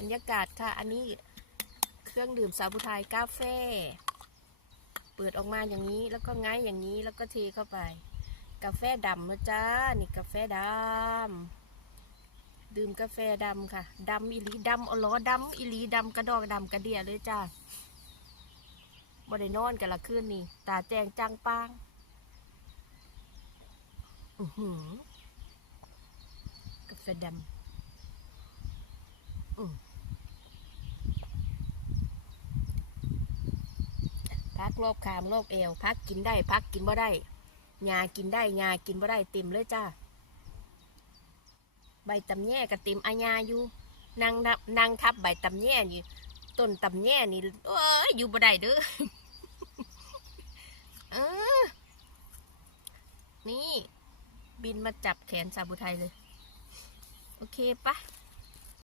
บรรยากาศค่ะ อันนี้เครื่องดื่มสาบุไทยกาแฟ เปิดออกมาอย่างนี้แล้วก็ง่ายอย่างนี้แล้วก็เทเข้าไป กาแฟดำนะจ้า นี่กาแฟดำดื่มกาแฟดำค่ะดำอีหลีดำอ๋อเหรอดำอีหลีดำกระดอกดำกระเดียเลยจ้าบ่ได้นอนกันละคืนนี่ตาแจงจังปางอือหือกาแฟดำอืม พักรอบคามรอบเอวพักกินได้ พักกินบ่ได้ยากินได้ยากินบ่ได้เต็มเลยจ้าใบตำแย่กับเต็มอาญาอยู่นางนับนางทับใบตำแย่อยู่ต้นตำแย่นี่เอ้ยอยู่บ่ได้เด้อเออนี่ บินมาจับแขนสาบุไทยเลย โอเคปะ